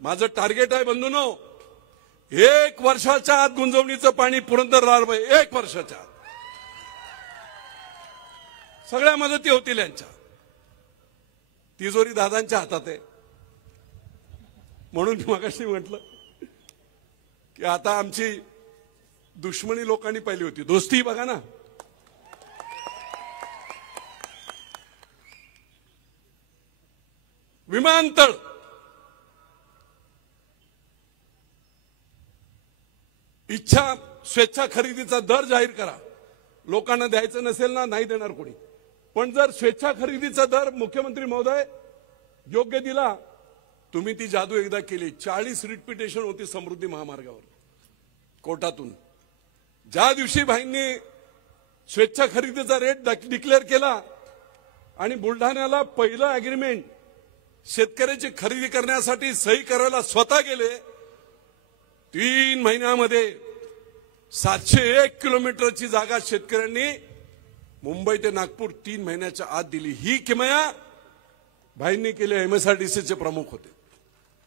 माझं टार्गेट आहे बंधूंनो, 1 वर्षाच्या आत गुंजवणीचं पाणी पुरंदर राहिलं पाहिजे. 1 वर्षाच्या आत सगळ्या मदती होतील. यांच्या तिजोरी दादांच्या हातात आहे. म्हणून मगाशी म्हटलं की आता आमची दुश्मनी लोकांनी पाहिली होती, दोस्ती बघा ना. विमानतळ इच्छा स्वेच्छा खरेदीचा दर जाहीर करा. लोकांना द्यायचं नसेल ना, नाही देणार कोणी. पण जर स्वेच्छा खरेदीचा दर मुख्यमंत्री महोदय योग्य दिला, तुम्ही ती जादू एकदा केली. 40 रिपिटेशन होती समृद्धी महामार्गावर कोर्टातून. ज्या दिवशी भाईंनी स्वेच्छा खरेदीचा रेट डिक्लेअर केला आणि बुलढाण्याला पहिलं अग्रीमेंट शेतकऱ्याची खरेदी करण्यासाठी सही करायला स्वतः गेले, 3 महिन्यामध्ये 701 किलोमीटरची जागा शेतकऱ्यांनी मुंबई ते नागपूर 3 महिन्याच्या आत दिली. ही किमया भाईंनी केली. MSRDCचे प्रमुख होते.